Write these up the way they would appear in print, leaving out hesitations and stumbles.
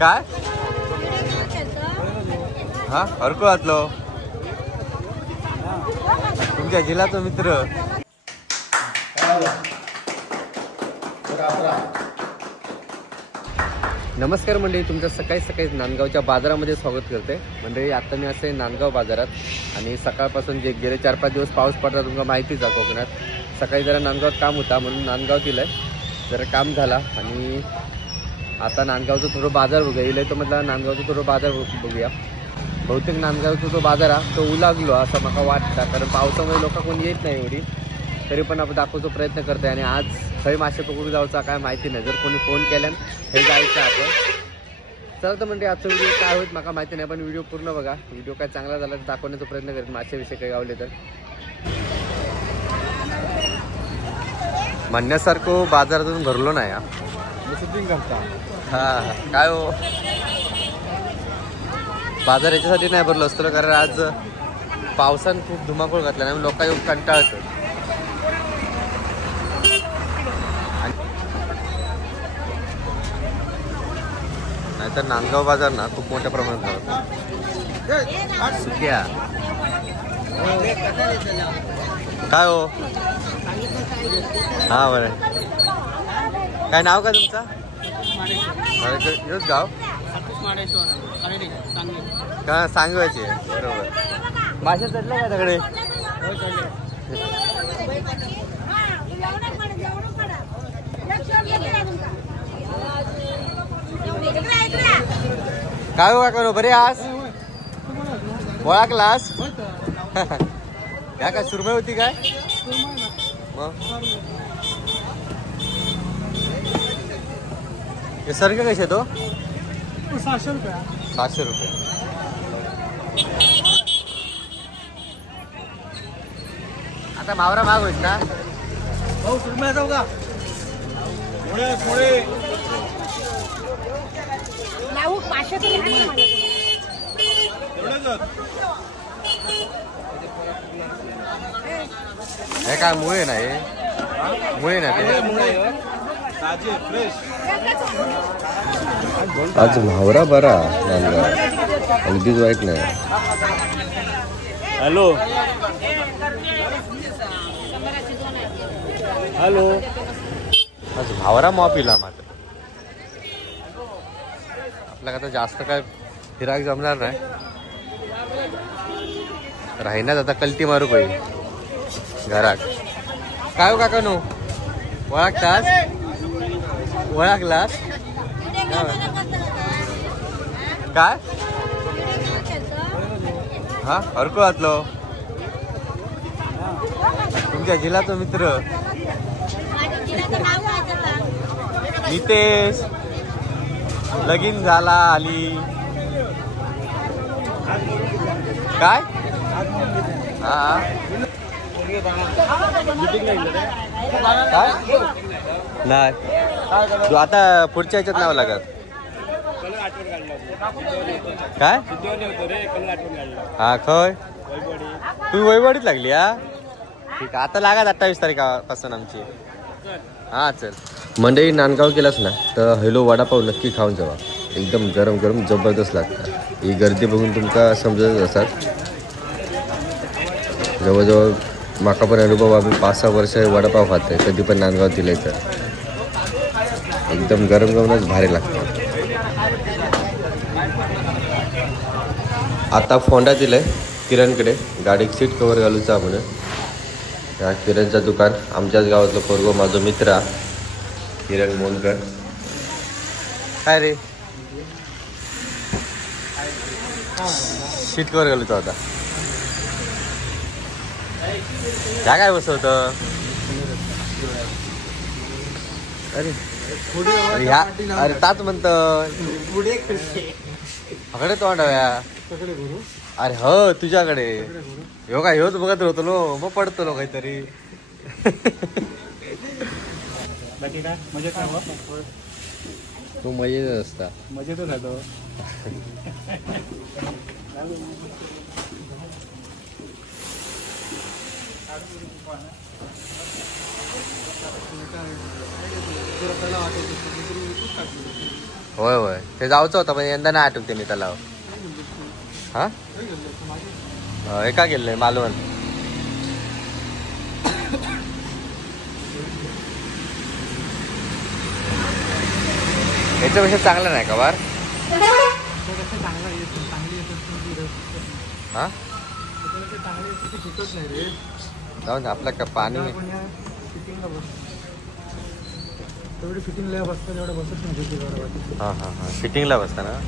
काय हा हरको घातलो तुमच्या जिल्ह्याचा मित्र. नमस्कार मंडळी, तुमचं सकाळी सकाळी नांदगावच्या बाजारामध्ये स्वागत करते. मंडळी आता मी असे नांदगाव बाजारात आणि सकाळपासून जे गेले 4-5 दिवस पाऊस पडला तुम्हाला माहितीच आहे. कोकणात सकाळी जरा नांदगावात काम होता म्हणून नांदगाव दिलंय, जरा काम झाला आणि आता नांदगावचं थोडं बाजार बघूया. इले तर म्हटलं नांदगावचं थोडं बाजार बघूया. बहुतेक नांदगावचा जो बाजार आहे तो उलागलो असं मला वाटतं, कारण पावसामुळे लोक कोणी येत नाही एवढी. तरी पण आपण दाखवतो प्रयत्न करतोय. आणि आज खरी मासे पकडून जाऊचा काय माहिती नाही, जर कोणी फोन केल्यान हे जायचं आपण. चला तर म्हणजे आजचा व्हिडिओ काय होईल मला माहिती नाही, पण व्हिडिओ पूर्ण बघा. व्हिडिओ काय चांगला झाला तर दाखवण्याचा प्रयत्न करेन माशाविषयी काही गावले तर. म्हणण्यासारखं बाजारातून भरलो नाही हा काय हो, बाजार याच्यासाठी नाही भरलो असतो कारण आज पावसानं खूप धुमाकूळ घातला नाही, लोक येऊन कंटाळतात. नाहीतर नांदगाव बाजार ना खूप मोठ्या प्रमाणात भरतो. सुक्या काय हो, हा बरं. काय नाव काय तुमचं? हेच गाव का सांगवायचे बरोबर. मासे चढले का सगळे? काय हो काय बरे आज ओळखलास? या काय सुरमई होती काय मग? हे सर्ग कसे तो? 600 रुपये. 600 रुपये. आता मावरा माग होत ना भाऊ, सुरमई जाऊ का? हे काय मुळे नाही, मुळे ना ते आज मावरा बरा नांदगाव अगदीच वाईट नाही. हॅलो हॅलो, आज मावरा मापिला मात्र आपल्याला आता जास्त काय फिराक जमणार नाही. राहिनाच आता कल्टी मारू पाहिजे घरात. काय हो काका नो ओळखतास? ओळखलास काय हा हरको घातलो तुमच्या जिल्ह्याचा मित्र नितेश. लगीन झाला आली काय हा नाही तू आता पुढच्या ह्याच्यात नाव लागत काय? हा खय तू वैवडीत लागली हा. ठीक आहे आता लागा 28 तारखेपासून आमची. हा चल मंडळी, नांदगाव गेलास ना तर हॅलो वडापाव नक्की खाऊन जावा. एकदम गरम गरम जबरदस्त लागतं. ही गर्दी बघून तुमका समजत असतात. जवळजवळ माका पण अनुभव, आम्ही 5-6 वर्ष वडापाव खातोय कधी पण नांदगाव दिले तर एकदम गरम गरमच भारी लागतं. आता फोंडा दिलाय किरणकडे गाडीत सीट कवर घालूचा म्हणून. या किरणचं दुकान आमच्याच गावातलं पोरगो माझा मित्र किरण मोनकर. काय रे सीट कवर घालूचा होता त्या काय बसवत? अरे ह्या अरे तात म्हणत अकडे तोंडाव्या. अरे हो तुझ्याकडे हो का, ह्योच बघत होतो लो मग पडतो लो काहीतरी. तू मजेत असता. मजेतच राहतो. होय होय ते जाऊचं होतं पण यंदा नाही आठवते मी तलाव. हा हे का गेलंय मालवण. याच्यापेक्षा चांगलं नाही का वार. हा जाऊ ना आपल्या का पाणी फिटिंगला बसता ना.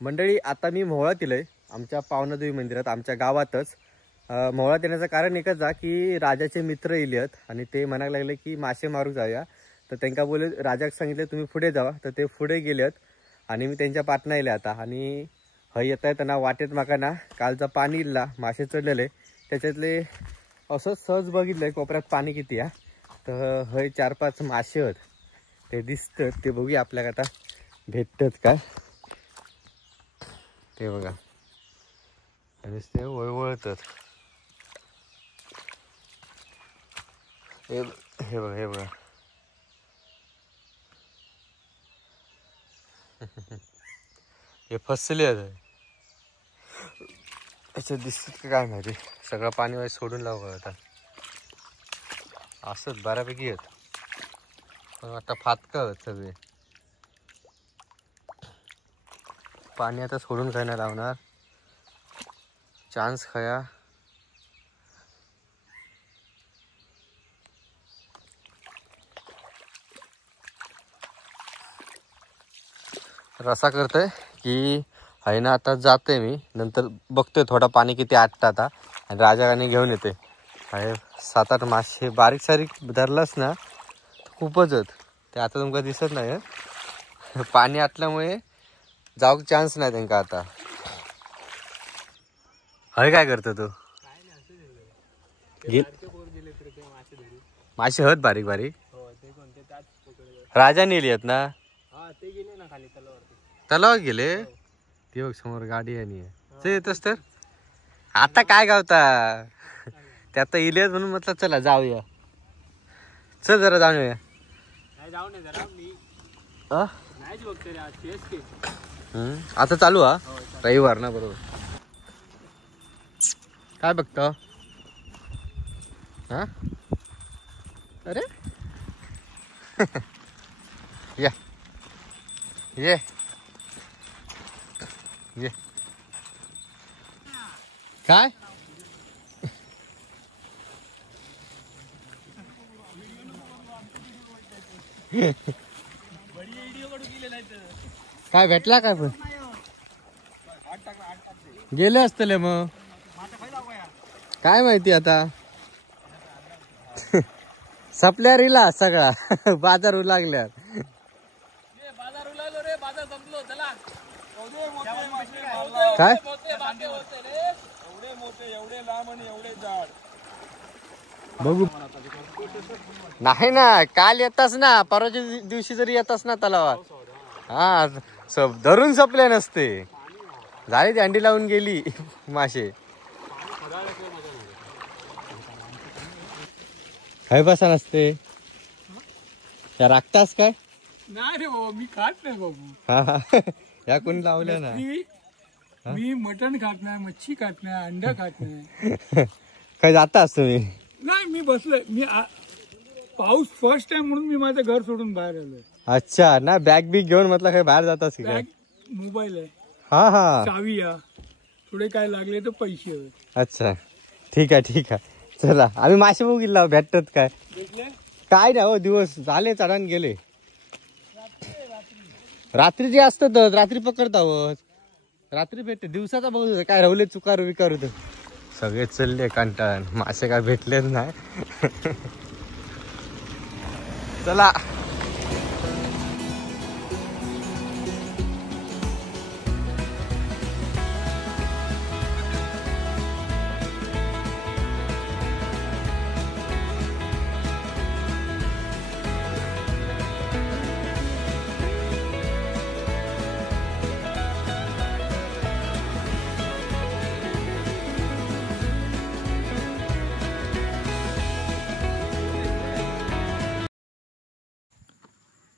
मंडळी आता मी मोहळात येलोय आमच्या पावनादेवी मंदिरात आमच्या गावातच. मोहळात येण्याचं कारण एकच आहे की राजाचे मित्र येलेत आणि ते म्हणायला लागले की मासे मारू जाऊया. तर त्यांना बोलले राजाक सांगितले तुम्ही पुढे जावा. तर ते पुढे गेलेत आणि मी त्यांच्या पाठना येले आता. आणि हय येता येताना वाटेत माका ना कालचा पाणी इल्ला मासे चढलेले त्याच्यातले असं सहज बघितलंय कोपऱ्यात पाणी किती आहे. तर हय 4-5 मासे आहेत ते दिसतात. ते बघूया आपल्याला आता भेटतात काय ते बघा. आणि ते वळवळतात. हे बघा हे बघा हे फसले आहेत. याच्यात दिसत का काय माहिती. सगळं पाणी वाईट सोडून लावू आता. असंच बऱ्यापैकी आहेत पण आता फातका आहेत सगळे. पाणी आता सोडून काय नाही लावणार. चान्स खया रसा करतोय की आहे ना. आता जाते मी नंतर बघतोय थोडा पाणी किती आटतं आता आणि राजाने घेऊन येते. आहे 7-8 मासे बारीक सारीक धरलास ना खूपच आहेत. ते आता तुमका दिसत नाही पाणी आटल्यामुळे जाऊ चान्स नाही त्यांना आता. हय काय करतो तू. मासे आहेत बारीक बारीक. राजा नेली आहेत ना. तलाव गेले ते बघ समोर गाडी आणि ते येतच. तर आता काय गावता ते आता इलेत म्हणून म्हटलं चला जाऊया. चल जरा जाऊन येऊया. आता चालू हा रविवार ना बरोबर. काय बघतो हा. अरे या ये ये काय काय भेटला काय पण गेले असतले मग काय माहिती आता. सपल्यावर इला सगळा बाजार लागल्यावर. काय बघू नाही ना. काल येतास ना परवाच्या दिवशी जरी येतास ना तलावात हा सब धरून सपले नसते. झाली ती अंडी लावून गेली मासे. काय बसा नसते त्या राखतास काय. नाही रे बाबा मी खात नाही बाबू. हा या कोणी लावल्या ना. मी मटण खात नाही मच्छी खात नाही अंडा खात नाही. काय जातास तुम्ही. नाही मी बसलोय. मी पाऊस फर्स्ट टाइम म्हणून मी माझं घर सोडून बाहेर आलोय. अच्छा ना बॅग बिग घेऊन म्हटलं काय बाहेर जातास की काय. मोबाईल आहे हा हा चावी या थोडे काय लागले तर पैसे हवे. अच्छा ठीक आहे चला आम्ही मासे बघितला भेटतात काय. काय नाही हो दिवस झाले चढान गेले. रात्री जे असत रात्री पकडत आहोत. रात्री भेटते दिवसाचा बघू काय राहुले चुकारू विकारू तर सगळे चलले कंटाळून. मासे काय भेटलेच नाही. चला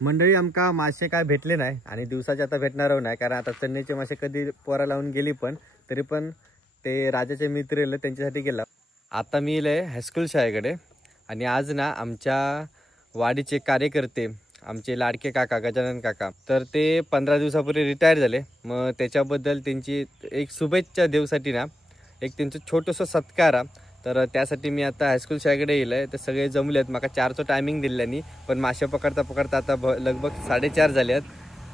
मंडळी आमका मासे काय भेटले नाही आणि दिवसाचे आता भेटणार नाही, कारण आता चन्नेचे मासे कधी पोरा लावून गेली पण तरी पण ते राजाचे मित्र येले त्यांच्यासाठी गेला. आता मी येले हायस्कूल शाळेकडे आणि आज ना आमच्या वाडीचे कार्यकर्ते आमचे लाडके काका गजानन काका तर ते 15 दिवसापूर्वी रिटायर झाले. मग त्याच्याबद्दल त्यांची एक शुभेच्छा देऊसाठी ना एक त्यांचं छोटंसं सत्कार. तर त्यासाठी मी आता हायस्कूल शाळेकडे येईल आहे. तर सगळे जमले आहेत. माका 4चं टायमिंग दिल्यानी पण मासे पकडता पकडता आता लगभग 4:30 झाले आहेत.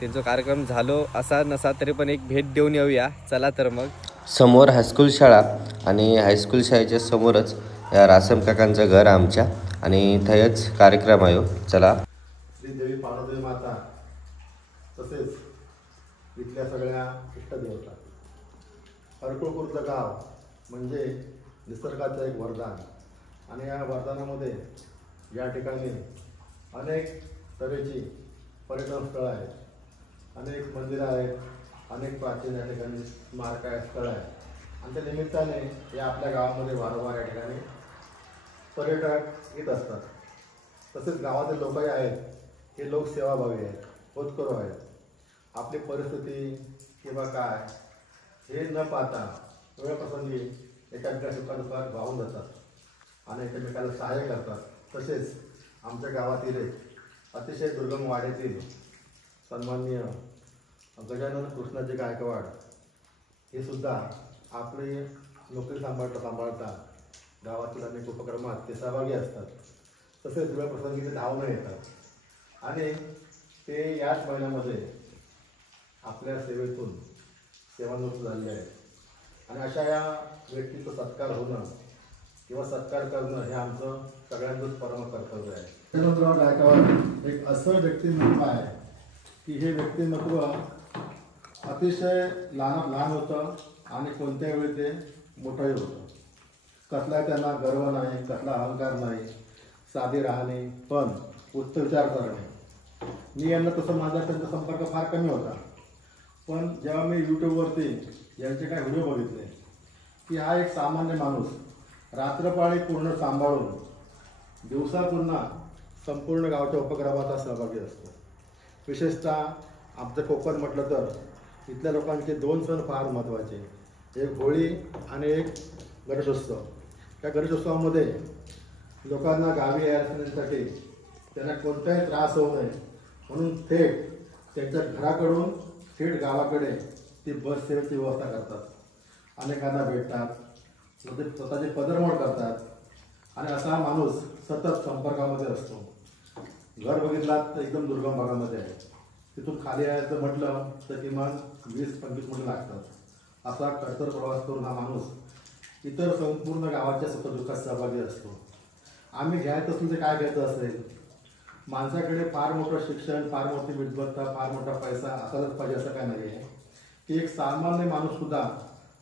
त्यांचा कार्यक्रम झालो असा नसा तरी पण एक भेट देऊन येऊया. चला तर मग. समोर हायस्कूल शाळा आणि हायस्कूल शाळेच्या समोरच या रासम काकांचं घर आमच्या आणि थयच कार्यक्रम आहे. चला. श्रीदेवी पाणोदेवी माता तसेच इथल्या सगळ्या इष्टदेवता. हरकुळपूरचं गाव म्हणजे निसर्गाचं एक वरदान आणि या वरदानामध्ये या ठिकाणी अनेक तऱ्हेची पर्यटन स्थळं आहेत, अनेक मंदिरं आहेत, अनेक प्राचीन या ठिकाणी स्मारक आहे, स्थळं आहेत आणि त्या निमित्ताने या आपल्या गावामध्ये वारंवार या ठिकाणी पर्यटक येत असतात. तसेच गावातील लोक आहेत हे लोक सेवाभावी आहेत, होतकरू आहेत. आपली परिस्थिती किंवा काय हे न पाहता वेळप्रसंगी एकामेका सुखादुखात वाहून जातात आणि एकमेकाला सहाय्य करतात. तसेच आमच्या गावातील अतिशय दुर्गम वाड्यातील सन्माननीय गजानन कृष्णाजी गायकवाड हे सुद्धा आपली नोकरी सांभाळता गावातील अनेक उपक्रमात ते सहभागी असतात. तसेच वेळप्रसंगी ते धावून येतात आणि ते याच महिन्यामध्ये आपल्या सेवेतून सेवानिवृत्त झालेले आहेत. आणि अशा या व्यक्तीचं सत्कार होणं किंवा सत्कार करणं हे आमचं सगळ्यांचंच परम कर्तव्य आहे. गजाननराव गायकवाड एक असं व्यक्तिमत्व आहे की हे व्यक्तिमत्व अतिशय लहान होतं आणि कोणत्या वेळी ते मोठंही होतं. कसला त्यांना गर्व नाही, कसला अहंकार नाही, साधी राहणे पण उच्च विचार करणे. मी यांना तसं माझा त्यांचा संपर्क फार कमी होता, पण जेव्हा मी यूट्यूबवरती यांचे काही व्हिडिओ बघितले की हा एक सामान्य माणूस रात्रपाळी पूर्ण सांभाळून दिवसा पुन्हा संपूर्ण गावच्या उपक्रमाचा सहभागी असतो. विशेषतः आमचं कोकण म्हटलं तर इथल्या लोकांचे 2 सण फार महत्त्वाचे, एक होळी आणि एक गणेशोत्सव. त्या गणेशोत्सवामध्ये लोकांना गावी येण्यासाठी त्यांना कोणताही त्रास होऊ नये म्हणून थेट त्यांच्या घराकडून थेट गावाकडे ती बस सेवेची व्यवस्था करतात. अनेकांना भेटतात, स्वतःचे पदरमोड करतात आणि असा माणूस सतत संपर्कामध्ये असतो. घर बघितलात तर एकदम दुर्गम भागामध्ये आहे. तिथून खाली यायचं म्हटलं तर किमान 20-25 मिनिटं लागतात. असा खडतर प्रवास करून हा माणूस इतर संपूर्ण गावाच्या सुखदुःखात सहभागी असतो. आम्ही घ्यायचं असेल तर काय घ्यायचं असेल, माणसाकडे फार मोठं शिक्षण, फार मोठी विद्वत्ता, फार मोठा पैसा असायलाच पाहिजे असं काय नाही आहे की एक सामान्य माणूससुद्धा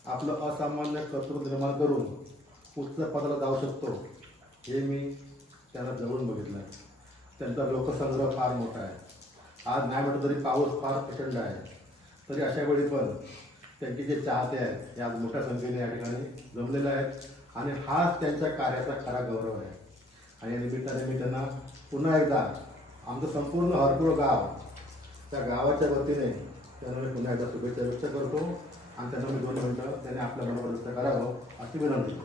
आपलं असामान्य कर्तृत्व निर्माण करून उच्च पदाला जाऊ शकतो हे मी त्यांना जवळून बघितलं आहे. त्यांचा लोकसंग्रह फार मोठा आहे. आज नाही म्हटलं तरी पाऊस फार प्रचंड आहे, तरी अशा वेळी पण त्यांचे जे चाहते आहेत हे आज मोठ्या संख्येने या ठिकाणी जमलेले आहेत आणि हाच त्यांच्या कार्याचा खरा गौरव आहे. आणि या निमित्ताने मी त्यांना पुन्हा एकदा आमचं संपूर्ण हरकुळ गाव त्या गावाच्या वतीने त्यांना मी पुन्हा एकदा शुभेच्छा व्यक्त करतो आणि त्यांना मी 2 मिनिटं त्याने आपल्या मनोबल व्यक्त करावं अशी विनंती.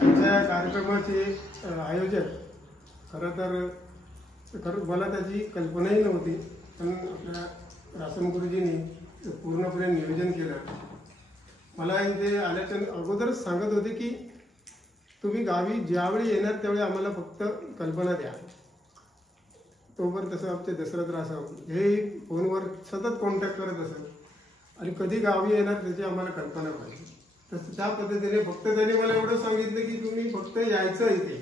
आमच्या कार्यक्रमाचे आयोजक खरं मला त्याची कल्पनाही नव्हती, पण आपल्या रासम गुरुजींनी पूर्णपणे नियोजन केलं. मला इथे आल्याच्या अगोदरच सांगत होते की तुम्ही गावी ज्यावेळी येणार त्यावेळी आम्हाला फक्त कल्पना द्या. तोपर्यंत तसं आमचे दशरथ रासम हे फोनवर सतत कॉन्टॅक्ट करत असत आणि कधी गावी येणार त्याची आम्हाला कल्पना पाहिजे. तसं त्या पद्धतीने फक्त त्याने मला एवढं सांगितलं की तुम्ही फक्त यायचं इथे,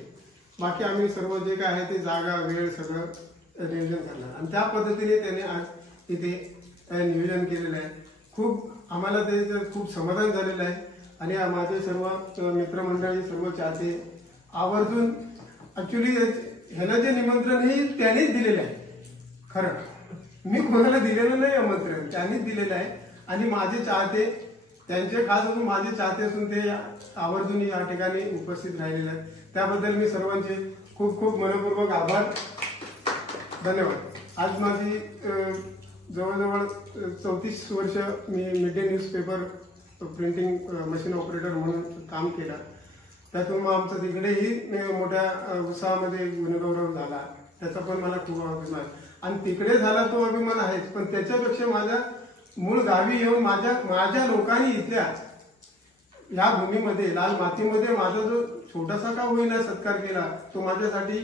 बाकी आम्ही सर्व जे काय आहे ते जागा वेळ सगळं नियोजन करणार. आणि त्या पद्धतीने त्याने आज इथे नियोजन केलेलं आहे. खूप आम्हाला ते खूप समाधान झालेलं आहे आणि माझे सर्व मित्रमंडळी सर्व चाहते आवर्जून ॲक्च्युली ह्याला जे निमंत्रण हे त्यानेच दिलेलं आहे. खरं मी कोणाला दिलेलं नाही आमंत्रण, त्यांनीच दिलेलं आहे आणि माझे चाहते त्यांचे खास करून माझे चाहते असून ते आवर्जून या ठिकाणी उपस्थित राहिलेले आहेत. त्याबद्दल मी सर्वांचे खूप खूप मनपूर्वक आभार, धन्यवाद. आज माझी जवळजवळ 34 वर्ष मी mid day newspaper printing machine operator म्हणून काम केलं. त्यातून मग आमचा तिकडेही मोठ्या उत्साहामध्ये गुणगौरव झाला. त्याचा पण मला खूप अभिमान, आणि तिकडे झाला तो अभिमान आहेच, पण त्याच्यापेक्षा माझ्या मूळ गावी येऊन माझ्या लोकांनी इथल्या या भूमीमध्ये लाल मातीमध्ये माझा जो छोटासा का होईना सत्कार केला, तो माझ्यासाठी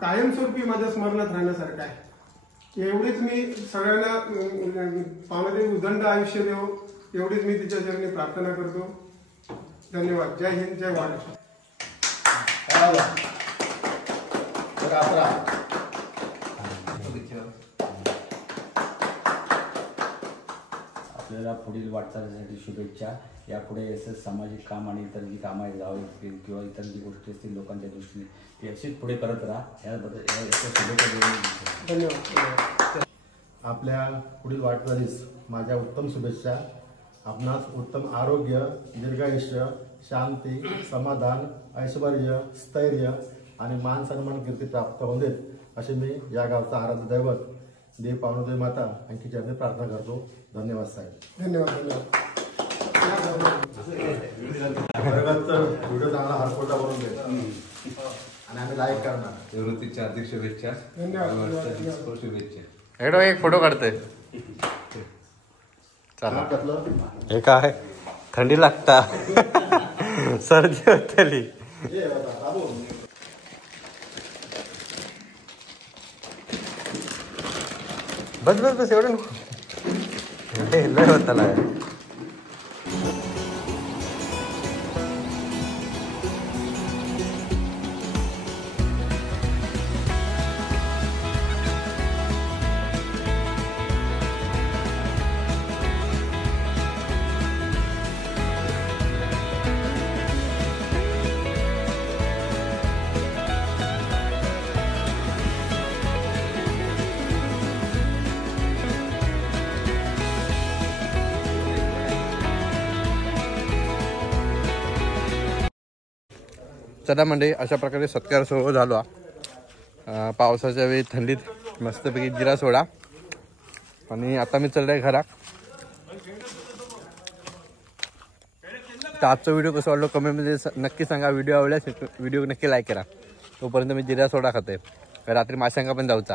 कायमस्वरूपी माझ्या स्मरणात राहण्यासारखा आहे. एवढीच मी सगळ्यांना पावनादेवी उदंड आयुष्य देव, एवढीच मी तिच्या चरणी प्रार्थना करतो. धन्यवाद. जय हिंद, जय महाराष्ट्र. आपल्याला पुढील वाटचालीसाठी शुभेच्छा. यापुढे असं सामाजिक काम आणि इतर जी कामं आहेत गावी किंवा इतर जी गोष्टी असतील लोकांच्या दृष्टीने ती अशीच पुढे करत राहा. याबद्दल शुभेच्छा देऊन धन्यवाद. आपल्या पुढील वाटचालीस माझ्या उत्तम शुभेच्छा. आपणास उत्तम आरोग्य, दीर्घायुष्य, शांती, समाधान, ऐश्वर्य, स्थैर्य आणि मान सन्मान कीर्ती प्राप्त होऊ देत असे मी या गावचा आराध्य दैवत देव पावनदेवी माता यांची चरणी प्रार्थना करतो. धन्यवाद साहेब. धन्यवाद. व्हिडिओ चांगला हरपोटा करून दे आणि आम्ही लाईक करणार. निवृत्तीच्या हार्दिक शुभेच्छा. शुभेच्छा. एकदा एक फोटो काढते. चला हे काय थंडी लागता सर्दी होतली. बस बस बस एवढं लय होताला. चला मंडळी, अशा प्रकारे सत्कार सोहळा झाला. पावसाच्या वेळी थंडीत मस्तपैकी जिरा सोडा. आणि आता मी चाललोय घरात. तर आजचा व्हिडिओ कसा वाटलो कमेंटमध्ये नक्की सांगा. व्हिडिओ आवडल्यास व्हिडिओ नक्की लाईक करा. तोपर्यंत मी जिरा सोडा खाते. रात्री माशांका पण जाऊचा.